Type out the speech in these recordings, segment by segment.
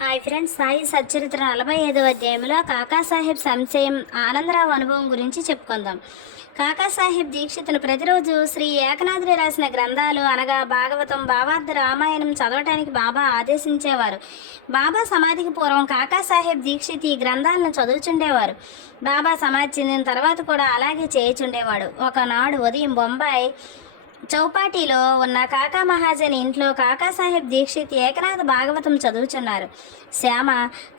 Hi friends Sai Satcharitra నలభై ఐదవ అధ్యాయంలో కాకాసాహెబ్ సంశయం ఆనందరావు అనుభవం గురించి చెప్పుకుందాం. కాకాసాహెబ్ దీక్షితులు ప్రతిరోజు శ్రీ ఏకనాథుడు రాసిన గ్రంథాలు అనగా భాగవతం భావార్థ రామాయణం చదవటానికి బాబా ఆదేశించేవారు. బాబా సమాధికి పూర్వం కాకాసాహెబ్ దీక్షిత్ ఈ గ్రంథాలను చదువుచుండేవారు. బాబా సమాధి చెందిన తర్వాత కూడా అలాగే చేయుచుండేవాడు. ఒకనాడు ఉదయం బొంబాయి చౌపాటీలో ఉన్న కాకా మహాజన్ ఇంట్లో కాకాసాహెబ్ దీక్షిత్ ఏకనాథ భాగవతం చదువుచున్నారు. శ్యామ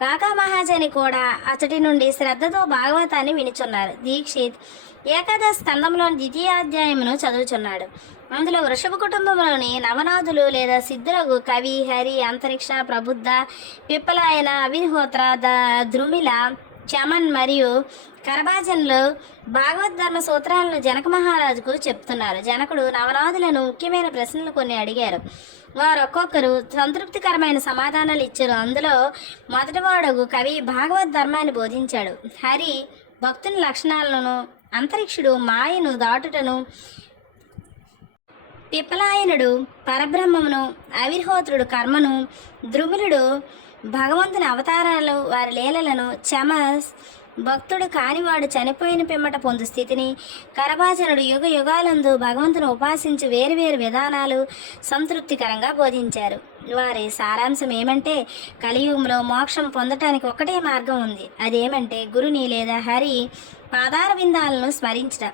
కాకా మహాజని కూడా అతడి నుండి శ్రద్ధతో భాగవతాన్ని వినుచున్నారు. దీక్షిత్ ఏకాదశ స్కందంలోని ద్వితీయాధ్యాయమును చదువుచున్నాడు. అందులో వృషభ కుటుంబంలోని నవనాథులు లేదా సిద్ధులకు కవి హరి అంతరిక్ష ప్రబుద్ధ పిప్పలాయన అవిహోత్ర ద ధ్రుమిల చమన్ మరియు కరభాజన్లు భాగవద్ధర్మ సూత్రాలను జనక మహారాజుకు చెప్తున్నారు. జనకుడు నవనాథులను ముఖ్యమైన ప్రశ్నలు కొన్ని అడిగారు. వారు ఒక్కొక్కరు సంతృప్తికరమైన సమాధానాలు ఇచ్చారు. అందులో మొదటివాడు కవి భాగవత్ ధర్మాన్ని బోధించాడు. హరి భక్తుని లక్షణాలను అంతరిక్షుడు మాయను దాటుటను పిప్పలాయనుడు పరబ్రహ్మమును అవిర్హోత్రుడు కర్మను ద్రుములుడు భగవంతుని అవతారాలు వారి లీలలను చమస్ భక్తుడు కానివాడు చనిపోయిన పిమ్మట పొందు స్థితిని కరభాజనుడు యుగ యుగాలందు భగవంతుని ఉపాసించి వేరువేరు విధానాలు సంతృప్తికరంగా బోధించారు. వారి సారాంశం ఏమంటే కలియుగంలో మోక్షం పొందటానికి ఒకటే మార్గం ఉంది. అదేమంటే గురుని లేదా హరి పాదార విందాలను స్మరించడం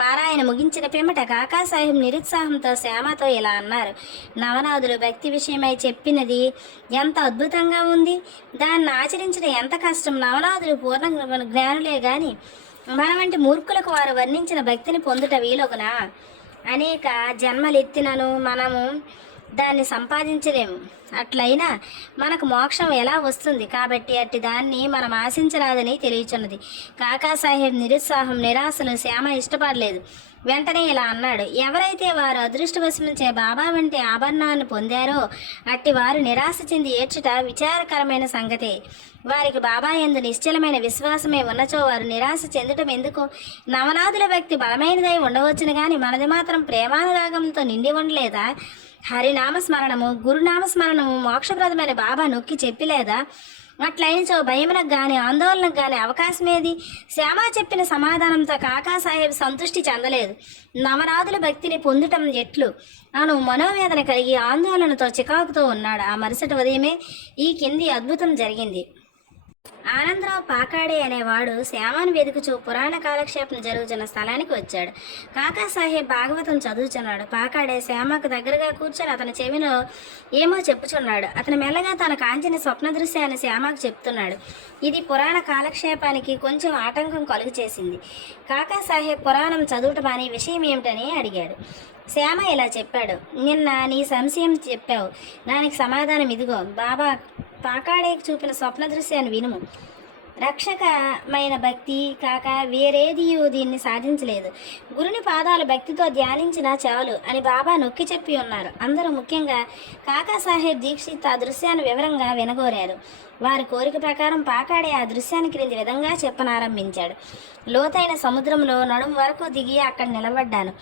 పారాయణ ముగించిన పిమ్మట కాకాసాహెబ్ నిరుత్సాహంతో శ్యామతో ఇలా అన్నారు. నవనాథులు భక్తి విషయమై చెప్పినది ఎంత అద్భుతంగా ఉంది. దాన్ని ఆచరించడం ఎంత కష్టం. నవనాథులు పూర్ణ జ్ఞానులే గాని మన వంటి మూర్ఖులకు వారు వర్ణించిన భక్తిని పొందుట వీలొకనా? అనేక జన్మలెత్తినను మనము దాన్ని సంపాదించలేము. అట్లయినా మనకు మోక్షం ఎలా వస్తుంది? కాబట్టి అట్టి దాన్ని మనం ఆశించరాదని తెలియచున్నది. కాకాసాహెబ్ నిరుత్సాహం నిరాశలు శ్యామ ఇష్టపడలేదు. వెంటనే ఇలా అన్నాడు ఎవరైతే వారు అదృష్టవశమించే బాబా వంటి ఆభరణాన్ని పొందారో అట్టి వారు నిరాశ చెంది ఏడ్చుట విచారకరమైన సంగతే. వారికి బాబా ఎందు నిశ్చలమైన విశ్వాసమే ఉన్నచో వారు నిరాశ చెందటం ఎందుకు? నవనాథుల వ్యక్తి బలమైనదై ఉండవచ్చును కానీ మనది మాత్రం ప్రేమానురాగంతో నిండి ఉండలేదా? హరినామస్మరణము గురునామస్మరణము మోక్షప్రదమైన బాబా నొక్కి చెప్పిలేదా? అట్లయించో భయమునకు గాని ఆందోళనకు గాని అవకాశమేది శ్యామ చెప్పిన సమాధానంతో కాకాసాహెబ్ సంతృష్టి చెందలేదు. నవనాథుల భక్తిని పొందటం ఎట్లు? అను మనోవేదన కలిగి ఆందోళనతో చికాకుతో ఉన్నాడు. ఆ మరుసటి ఉదయమే ఈ కింది అద్భుతం జరిగింది. ఆనందరావు పాకాడే అనేవాడు శ్యామను వెతుకుచూ పురాణ కాలక్షేపం జరుగుతున్న స్థలానికి వచ్చాడు. కాకాసాహెబ్ భాగవతం చదువుచున్నాడు పాకాడే శ్యామకు దగ్గరగా కూర్చొని అతని చెవిలో ఏమో చెప్పుచున్నాడు. అతను మెల్లగా తన కాంచిన స్వప్న దృశ్యాన్ని శ్యామకు చెప్తున్నాడు. ఇది పురాణ కాలక్షేపానికి కొంచెం ఆటంకం కలుగు చేసింది కాకాసాహెబ్ పురాణం చదువుటం అనే విషయం ఏమిటని అడిగాడు. శ్యామ ఇలా చెప్పాడు. నిన్న నీ సంశయం చెప్పావు. దానికి సమాధానం ఇదిగో బాబా పాకాడేకి చూపిన స్వప్న దృశ్యాన్ని వినుము. రక్షకమైన భక్తి కాక వేరేది దీన్ని సాధించలేదు. గురుని పాదాలు భక్తితో ధ్యానించిన చాలు అని బాబా నొక్కి చెప్పి ఉన్నారు. అందరూ ముఖ్యంగా కాకాసాహెబ్ దీక్షిత్ ఆ దృశ్యాన్ని వివరంగా వినగోరారు. వారి కోరిక ప్రకారం పాకాడే ఆ దృశ్యాన్ని క్రింది విధంగా చెప్పనారంభించాడు. లోతైన సముద్రంలో నడుము వరకు దిగి అక్కడ నిలబడ్డాను.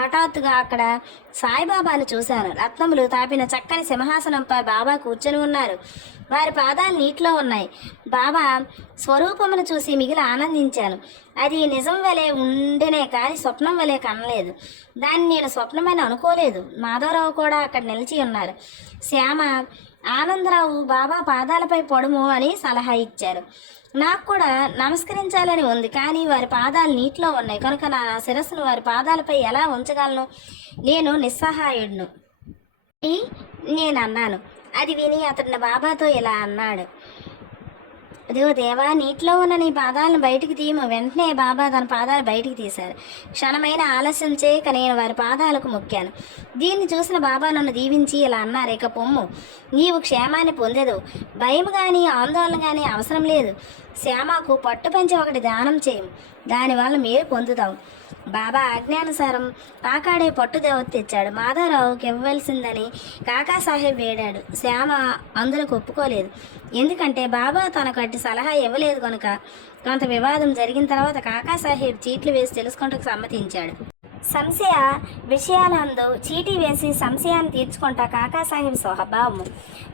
హఠాత్తుగా అక్కడ సాయిబాబాను చూశాను. రత్నములు తాపిన చక్కని సింహాసనంపై బాబా కూర్చొని ఉన్నారు. వారి పాదాలు నీటిలో ఉన్నాయి. బాబా స్వరూపమును చూసి మిగిలి ఆనందించాను. అది నిజం వలె ఉండేనే కానీ స్వప్నం వలె కనలేదు. దాన్ని నేను స్వప్నమని అనుకోలేదు. మాధవరావు కూడా అక్కడ నిలిచి ఉన్నారు. శ్యామ ఆనందరావు బాబా పాదాలపై పడుము అని సలహా ఇచ్చారు. నాకు కూడా నమస్కరించాలని ఉంది కానీ వారి పాదాలు నీటిలో ఉన్నాయి. కనుక నా శిరస్సును వారి పాదాలపై ఎలా ఉంచగలను? నేను నిస్సహాయుడును. అని నేను అన్నాను. అది విని అతడిని బాబాతో ఇలా అన్నాడు. అదిగో దేవా నీటిలో ఉన్న నీ పాదాలను బయటికి తీయము. వెంటనే బాబా తన పాదాలు బయటికి తీశారు. క్షణమైన ఆలస్యం చేయక నేను వారి పాదాలకు మొక్కాను. దీన్ని చూసిన బాబా నన్ను దీవించి ఇలా అన్నారు ఇక పొమ్ము. నీవు క్షేమాన్ని పొందదు భయం కానీ ఆందోళన కానీ అవసరం లేదు. శ్యామకు పట్టు పంచి ఒకటి దానం చేయము. దానివల్ల మీరు పొందుతాం బాబా ఆజ్ఞానుసారం పాకాడే పట్టు దేవత తెచ్చాడు. మాధవరావుకి ఇవ్వవలసిందని కాకాసాహెబ్ వేడాడు. శ్యామ అందులోకి ఒప్పుకోలేదు. ఎందుకంటే బాబా తనకు అట్టి సలహా ఇవ్వలేదు కనుక కొంత వివాదం జరిగిన తర్వాత కాకాసాహెబ్ చీట్లు వేసి తెలుసుకుంటకు సమ్మతించాడు. సంశయ విషయాలందు చీటీ వేసి సంశయాన్ని తీర్చుకుంటా కాకాసాహెబ్ స్వభావము.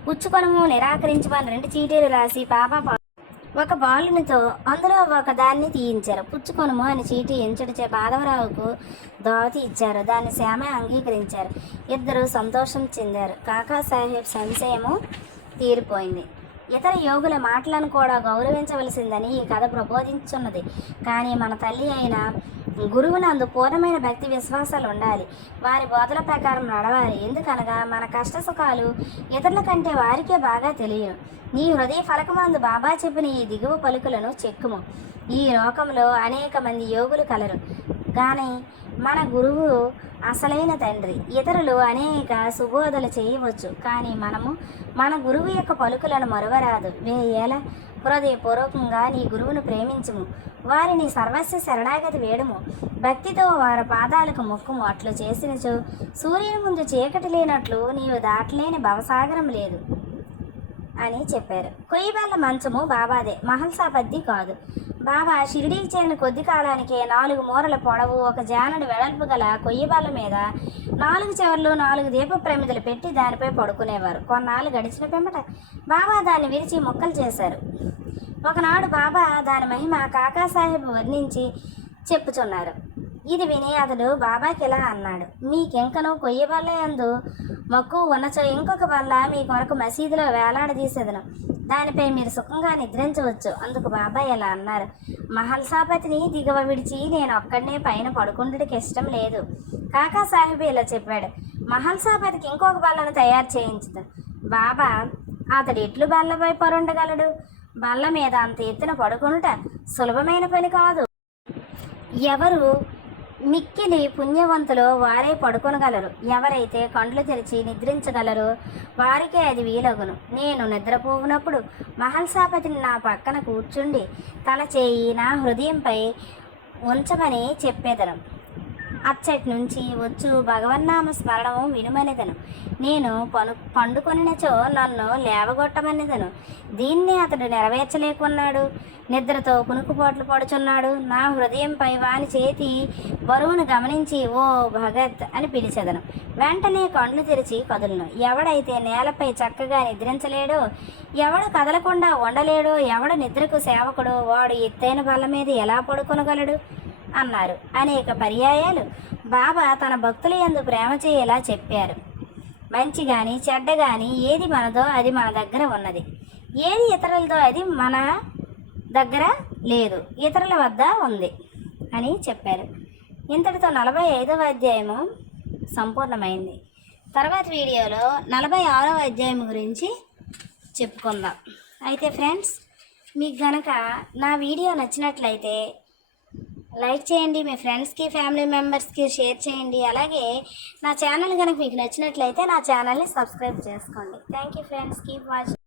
పుచ్చుకొనము నిరాకరించమని రెండు చీటీలు రాసి పాప ఒక బాలునితో అందులో ఒక దాన్ని తీయించారు. పుచ్చుకొనుము అని చీటి ఎంచుడిచే మాధవరావుకు దోవతి ఇచ్చారు. దాన్ని శ్యామ అంగీకరించారు. ఇద్దరు సంతోషం చెందారు. కాకాసాహెబ్ సంశయము తీరిపోయింది. ఇతర యోగుల మాటలను కూడా గౌరవించవలసిందని ఈ కథ ప్రబోధించున్నది. కానీ మన తల్లి అయిన గురువునందు పూర్ణమైన భక్తి విశ్వాసాలు ఉండాలి వారి బోధల ప్రకారం నడవాలి. ఎందుకనగా మన కష్ట సుఖాలు ఇతరుల కంటే వారికే బాగా తెలియను. నీ హృదయ ఫలకమందు బాబా చెప్పిన ఈ దిగువ పలుకులను చెక్కుము. ఈ లోకంలో అనేక మంది యోగులు కలరు. కానీ మన గురువు అసలైన తండ్రి. ఇతరులు అనేక సుబోధలు చేయవచ్చు. కానీ మనము మన గురువు యొక్క పలుకులను మరువరాదు. వేయేల హృదయపూర్వకంగా నీ గురువును ప్రేమించుము. వారిని సర్వస్వ శరణాగతి వేడుము. భక్తితో వారి పాదాలకు మొక్కుము. అట్లు చేసినచో సూర్యుని ముందు చీకటి లేనట్లు నీవు దాటలేని భవసాగరం లేదు అని చెప్పారు. కొయ్యబల్ల మంచము బాబాదే. మహల్సాపద్ది కాదు. బాబా షిరిడీకి చేరిన కొద్ది కాలానికే నాలుగు మూరల పొడవు ఒక జానడి వెడల్పు గల కొయ్యబాల మీద నాలుగు చివర్లు నాలుగు దీప ప్రమిదలు పెట్టి దానిపై పడుకునేవారు. కొన్నాళ్ళు గడిచిన పిమ్మట బాబా దాన్ని విరిచి మొక్కలు చేశారు. ఒకనాడు బాబా దాని మహిమ కాకాసాహెబ్ వర్ణించి చెప్పుచున్నారు. ఇది విని అతడు బాబాకి ఇలా అన్నాడు. మీకెంకను కొయ్య బల్ల యందు మక్కువ ఉన్నచో ఇంకొక బల్ల మీ కొరకు మసీదులో వేలాడదీసేదను. దానిపై మీరు సుఖంగా నిద్రించవచ్చు. అందుకు బాబాయ్ ఇలా అన్నారు. మహల్సాపతిని దిగవ విడిచి నేను ఒక్కడనే పైన పడుకుంటుడికి ఇష్టం లేదు. కాకా సాహెబ్ ఇలా చెప్పాడు. మహల్సాపతికి ఇంకొక బల్లను తయారు చేయించదు బాబా అతడు ఎట్లు బల్లపై పరుండగలడు? బల్ల మీద అంత ఎత్తున పడుకుంట సులభమైన పని కాదు. ఎవరు మిక్కిలి పుణ్యవంతులు వారే పడుకొనగలరు. ఎవరైతే కండ్లు తెరిచి నిద్రించగలరో వారికే అది వీలగును. నేను నిద్రపోవునప్పుడు మహల్సాపతిని నా పక్కన కూర్చుండి తన చేయి నా హృదయంపై ఉంచమని చెప్పేదను. అచ్చటి నుంచి వచ్చు. భగవన్నామ స్మరణము వినుమనిదను. నేను పను పండుకొనినచో నన్ను లేవగొట్టమనిదను. దీన్ని అతడు నెరవేర్చలేకున్నాడు. నిద్రతో కునుకుపోట్లు పడుచున్నాడు. నా హృదయంపై వాని చేతి బరువును గమనించి ఓ భగత్ అని పిలిచెదను. వెంటనే కండ్లు తెరిచి కదులను. ఎవడైతే నేలపై చక్కగా నిద్రించలేడో ఎవడు కదలకుండా ఉండలేడో ఎవడు నిద్రకు సేవకుడో వాడు ఎత్తైన బల్ల మీద ఎలా పడుకొనగలడు? అన్నారు. అనేక పర్యాయాలు బాబా తన భక్తుల ఎందు ప్రేమ చేయేలా చెప్పారు. మంచి కానీ చెడ్డ కానీ ఏది మనదో అది మన దగ్గర ఉన్నది. ఏది ఇతరులతో అది మన దగ్గర లేదు. ఇతరుల వద్ద ఉంది అని చెప్పారు. ఇంతటితో నలభై ఐదవ అధ్యాయము సంపూర్ణమైంది. తర్వాత వీడియోలో నలభై ఆరవ అధ్యాయం గురించి చెప్పుకుందాం. అయితే ఫ్రెండ్స్ మీకు గనక నా వీడియో నచ్చినట్లయితే లైక్ చేయండి మీ ఫ్రెండ్స్కి ఫ్యామిలీ మెంబర్స్కి షేర్ చేయండి. అలాగే నా ఛానల్ కనుక మీకు నచ్చినట్లయితే నా ఛానల్ని సబ్స్క్రైబ్ చేసుకోండి. Thank you friends keep watching